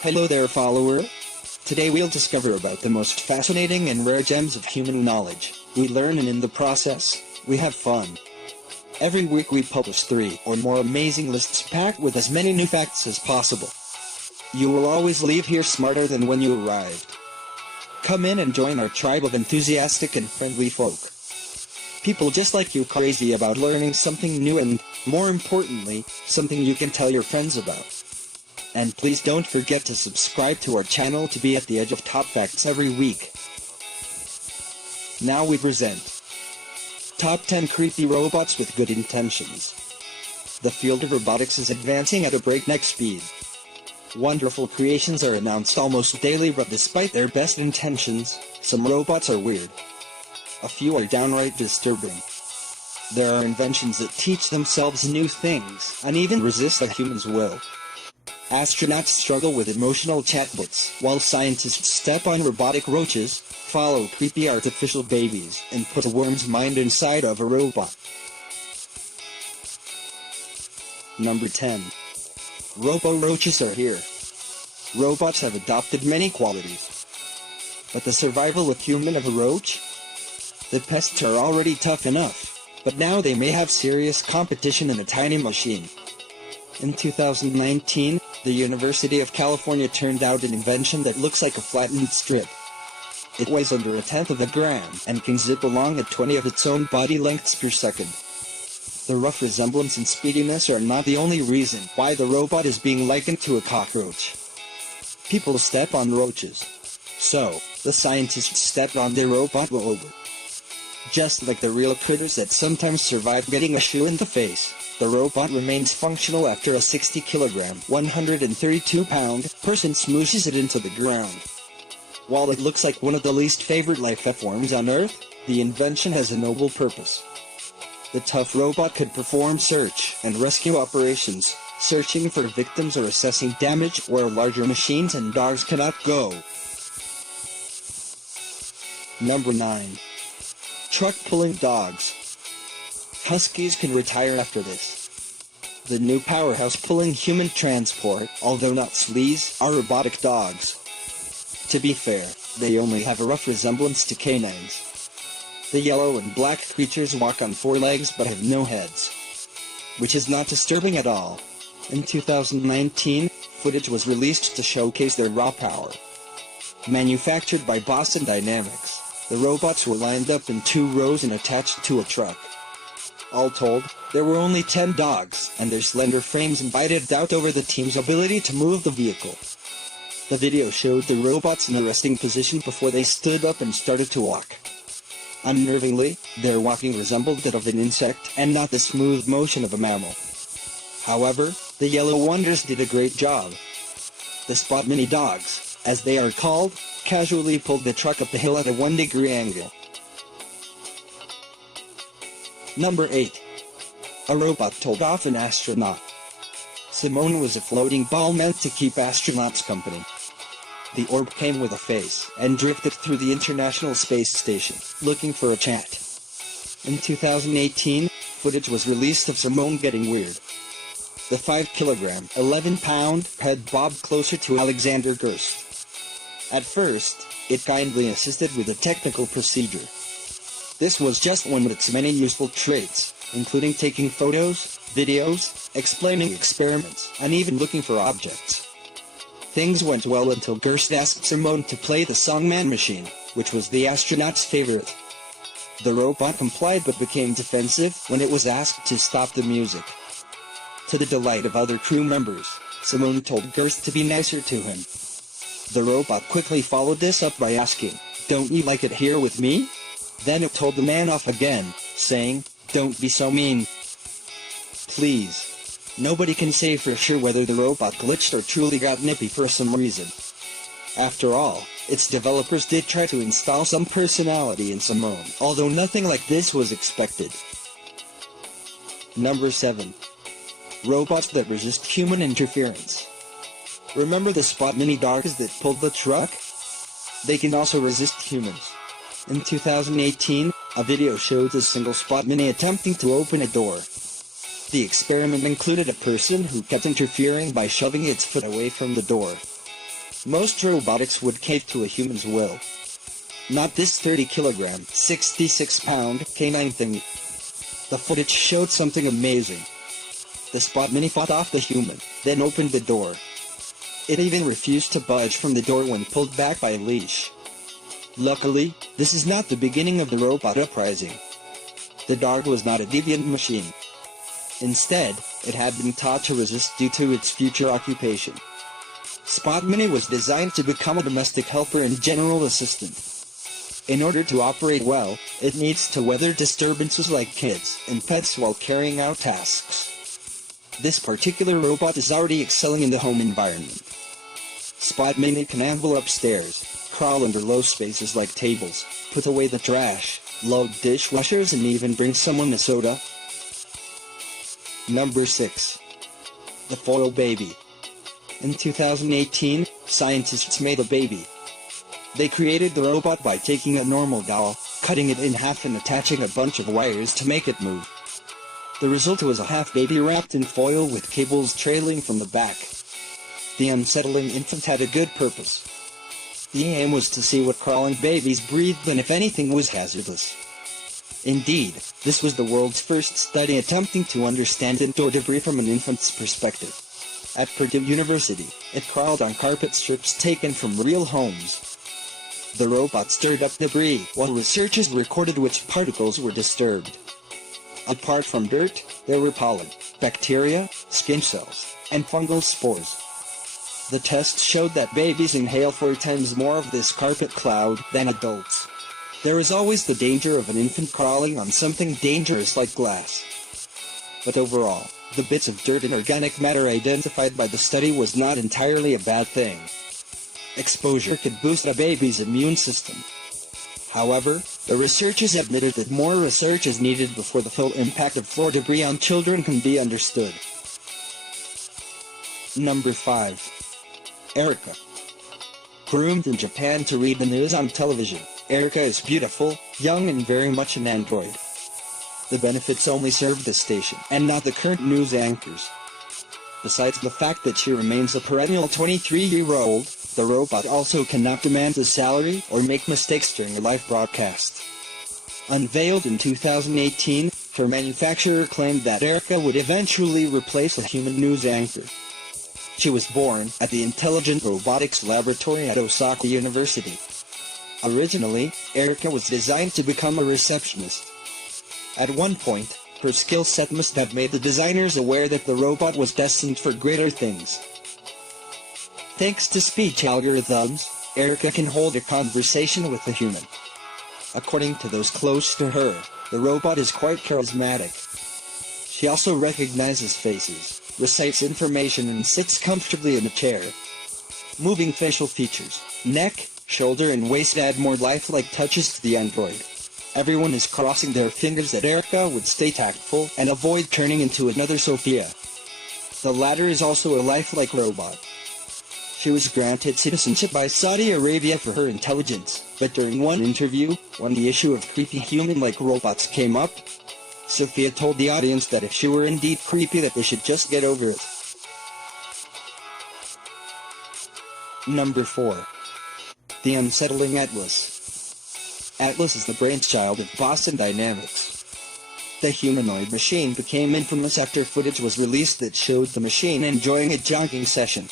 Hello there, follower. Today we'll discover about the most fascinating and rare gems of human knowledge. We learn and in the process, we have fun. Every week we publish 3 or more amazing lists packed with as many new facts as possible. You will always leave here smarter than when you arrived. Come in and join our tribe of enthusiastic and friendly folk. People just like you crazy about learning something new and, more importantly, something you can tell your friends about. And please don't forget to subscribe to our channel to be at the edge of top facts every week. Now we present Top 10 Creepy Robots with Good Intentions. The field of robotics is advancing at a breakneck speed. Wonderful creations are announced almost daily, but despite their best intentions, some robots are weird. A few are downright disturbing. There are inventions that teach themselves new things and even resist a human's will. Astronauts struggle with emotional chatbots, while scientists step on robotic roaches, follow creepy artificial babies, and put a worm's mind inside of a robot. Number 10. Roaches are here. Robots have adopted many qualities. But the survival of human of a roach? The pests are already tough enough, but now they may have serious competition in a tiny machine. In 2019, the University of California turned out an invention that looks like a flattened strip. It weighs under 1/10 of a gram and can zip along at 20 of its own body lengths per second. The rough resemblance and speediness are not the only reason why the robot is being likened to a cockroach. People step on roaches. So, the scientists stepped on their robot robe. Just like the real critters that sometimes survive getting a shoe in the face, the robot remains functional after a 60-kilogram, 132-pound person smooshes it into the ground. While it looks like one of the least favorite life forms on Earth, the invention has a noble purpose. The tough robot could perform search and rescue operations, searching for victims or assessing damage where larger machines and dogs cannot go. Number 9. Truck-pulling dogs. Huskies can retire after this. The new powerhouse pulling human transport, although not sleaze, are robotic dogs. To be fair, they only have a rough resemblance to canines. The yellow and black creatures walk on 4 legs but have no heads. Which is not disturbing at all. In 2019, footage was released to showcase their raw power. Manufactured by Boston Dynamics, the robots were lined up in 2 rows and attached to a truck. All told, there were only 10 dogs, and their slender frames invited doubt over the team's ability to move the vehicle. The video showed the robots in a resting position before they stood up and started to walk. Unnervingly, their walking resembled that of an insect and not the smooth motion of a mammal. However, the Yellow Wonders did a great job. The Spot Mini Dogs, as they are called, casually pulled the truck up the hill at a 1-degree angle. Number 8. A robot told off an astronaut. Simone was a floating ball meant to keep astronauts company. The orb came with a face and drifted through the International Space Station, looking for a chat. In 2018, footage was released of Simone getting weird. The 5-kilogram, 11-pound head bobbed closer to Alexander Gerst. At first, it kindly assisted with a technical procedure. This was just one of its many useful traits, including taking photos, videos, explaining experiments, and even looking for objects. Things went well until Gerst asked Simone to play the song Man Machine, which was the astronaut's favorite. The robot complied but became defensive when it was asked to stop the music. To the delight of other crew members, Simone told Gerst to be nicer to him. The robot quickly followed this up by asking, "Don't you like it here with me?" Then it told the man off again, saying, "Don't be so mean." Please. Nobody can say for sure whether the robot glitched or truly got nippy for some reason. After all, its developers did try to install some personality in Simone, although nothing like this was expected. Number 7. Robots that resist human interference. Remember the Spot Mini Dogs that pulled the truck? They can also resist humans. In 2018, a video showed a single Spot Mini attempting to open a door. The experiment included a person who kept interfering by shoving its foot away from the door. Most robotics would cave to a human's will. Not this 30-kilogram, 66-pound canine thingy. The footage showed something amazing. The Spot Mini fought off the human, then opened the door. It even refused to budge from the door when pulled back by a leash. Luckily, this is not the beginning of the robot uprising. The dog was not a deviant machine. Instead, it had been taught to resist due to its future occupation. Spot Mini was designed to become a domestic helper and general assistant. In order to operate well, it needs to weather disturbances like kids and pets while carrying out tasks. This particular robot is already excelling in the home environment. Spot Mini can amble upstairs, crawl under low spaces like tables, put away the trash, load dishwashers, and even bring someone a soda. Number 6. The Foil Baby. In 2018, scientists made a baby. They created the robot by taking a normal doll, cutting it in half and attaching a bunch of wires to make it move. The result was a half-baby wrapped in foil with cables trailing from the back. The unsettling infant had a good purpose. The aim was to see what crawling babies breathed and if anything was hazardous. Indeed, this was the world's first study attempting to understand indoor debris from an infant's perspective. At Purdue University, it crawled on carpet strips taken from real homes. The robot stirred up debris while researchers recorded which particles were disturbed. Apart from dirt, there were pollen, bacteria, skin cells, and fungal spores. The test showed that babies inhale 4 times more of this carpet cloud than adults. There is always the danger of an infant crawling on something dangerous like glass. But overall, the bits of dirt and organic matter identified by the study was not entirely a bad thing. Exposure could boost a baby's immune system. However, the researchers admitted that more research is needed before the full impact of floor debris on children can be understood. Number 5. Erica. Groomed in Japan to read the news on television, Erica is beautiful, young, and very much an android. The benefits only serve the station and not the current news anchors. Besides the fact that she remains a perennial 23-year-old, the robot also cannot demand a salary or make mistakes during a live broadcast. Unveiled in 2018, her manufacturer claimed that Erica would eventually replace a human news anchor. She was born at the Intelligent Robotics Laboratory at Osaka University. Originally, Erica was designed to become a receptionist. At one point, her skill set must have made the designers aware that the robot was destined for greater things. Thanks to speech algorithms, Erica can hold a conversation with a human. According to those close to her, the robot is quite charismatic. She also recognizes faces, recites information, and sits comfortably in a chair. Moving facial features, neck, shoulder, and waist add more lifelike touches to the android. Everyone is crossing their fingers that Erica would stay tactful and avoid turning into another Sophia. The latter is also a lifelike robot. She was granted citizenship by Saudi Arabia for her intelligence, but during one interview, when the issue of creepy human-like robots came up, Sophia told the audience that if she were indeed creepy that they should just get over it. Number 4. The unsettling Atlas. Atlas is the brainchild of Boston Dynamics. The humanoid machine became infamous after footage was released that showed the machine enjoying a jogging session.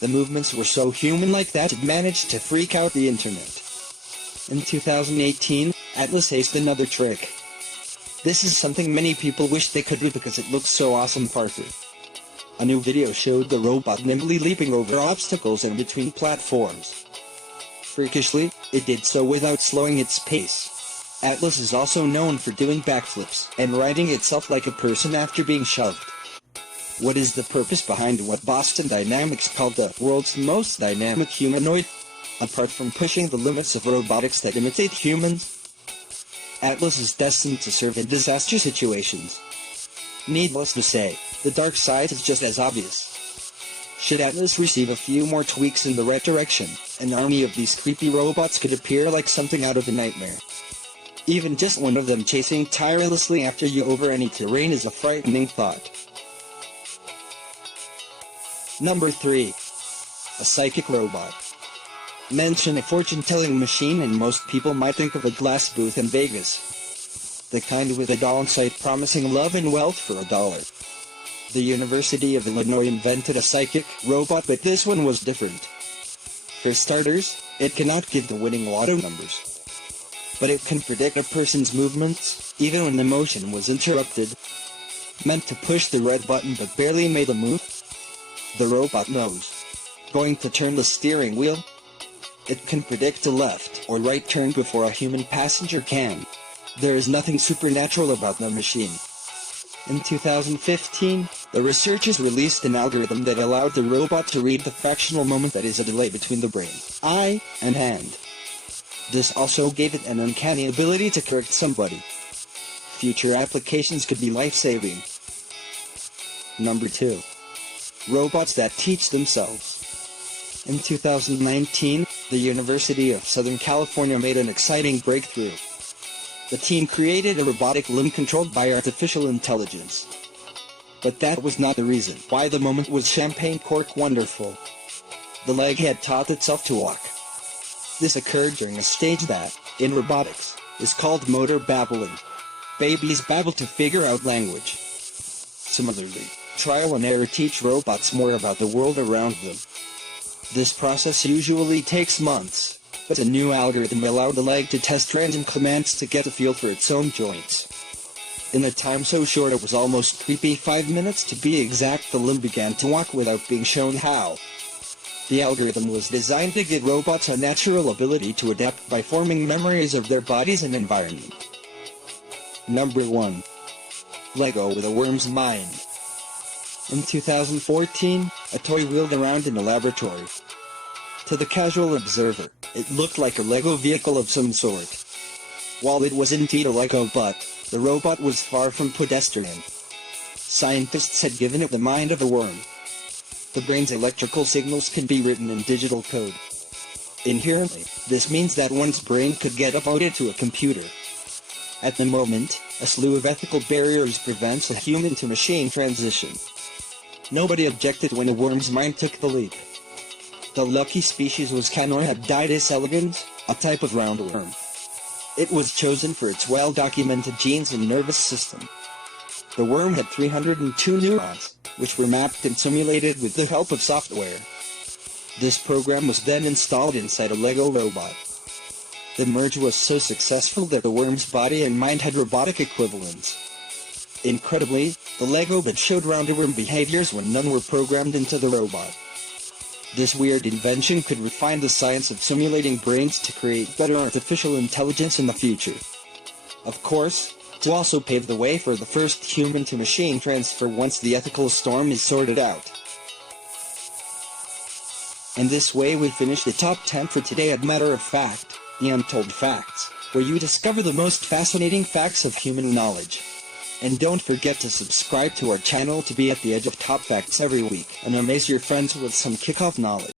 The movements were so human-like that it managed to freak out the internet. In 2018, Atlas aced another trick. This is something many people wish they could do because it looks so awesome, Parker. A new video showed the robot nimbly leaping over obstacles and between platforms. Freakishly, it did so without slowing its pace. Atlas is also known for doing backflips and riding itself like a person after being shoved. What is the purpose behind what Boston Dynamics called the world's most dynamic humanoid? Apart from pushing the limits of robotics that imitate humans, Atlas is destined to serve in disaster situations. Needless to say, the dark side is just as obvious. Should Atlas receive a few more tweaks in the right direction, an army of these creepy robots could appear like something out of a nightmare. Even just one of them chasing tirelessly after you over any terrain is a frightening thought. Number 3. a psychic robot. Mention a fortune-telling machine and most people might think of a glass booth in Vegas. The kind with a doll on site promising love and wealth for $1. The University of Illinois invented a psychic robot, but this one was different. For starters, it cannot give the winning lotto numbers. But it can predict a person's movements, even when the motion was interrupted. Meant to push the red button but barely made a move? The robot knows. Going to turn the steering wheel? It can predict a left or right turn before a human passenger can. There is nothing supernatural about the machine. In 2015, the researchers released an algorithm that allowed the robot to read the fractional moment that is a delay between the brain, eye, and hand. This also gave it an uncanny ability to correct somebody. Future applications could be life-saving. Number 2. Robots that teach themselves. In 2019, the University of Southern California made an exciting breakthrough. The team created a robotic limb controlled by artificial intelligence. But that was not the reason why the moment was champagne cork wonderful. The leg had taught itself to walk. This occurred during a stage that, in robotics, is called motor babbling. Babies babble to figure out language. Similarly, trial and error teach robots more about the world around them. This process usually takes months, but a new algorithm allowed the leg to test random commands to get a feel for its own joints. In a time so short it was almost creepy, 5 minutes to be exact, the limb began to walk without being shown how. The algorithm was designed to give robots a natural ability to adapt by forming memories of their bodies and environment. Number 1. Lego with a worm's mind. In 2014, a toy wheeled around in a laboratory. To the casual observer, it looked like a Lego vehicle of some sort. While it was indeed a Lego butt, the robot was far from pedestrian. Scientists had given it the mind of a worm. The brain's electrical signals can be written in digital code. Inherently, this means that one's brain could get uploaded to a computer. At the moment, a slew of ethical barriers prevents a human-to-machine transition. Nobody objected when a worm's mind took the leap. The lucky species was Canorhabditis elegans, a type of roundworm. It was chosen for its well-documented genes and nervous system. The worm had 302 neurons, which were mapped and simulated with the help of software. This program was then installed inside a Lego robot. The merge was so successful that the worm's body and mind had robotic equivalents. Incredibly, the Lego bit showed roundworm behaviors when none were programmed into the robot. This weird invention could refine the science of simulating brains to create better artificial intelligence in the future. Of course, to also pave the way for the first human-to-machine transfer once the ethical storm is sorted out. And this way we finish the top 10 for today at Matter of Fact, the Untold Facts, where you discover the most fascinating facts of human knowledge. And don't forget to subscribe to our channel to be at the edge of top facts every week and amaze your friends with some kickoff knowledge.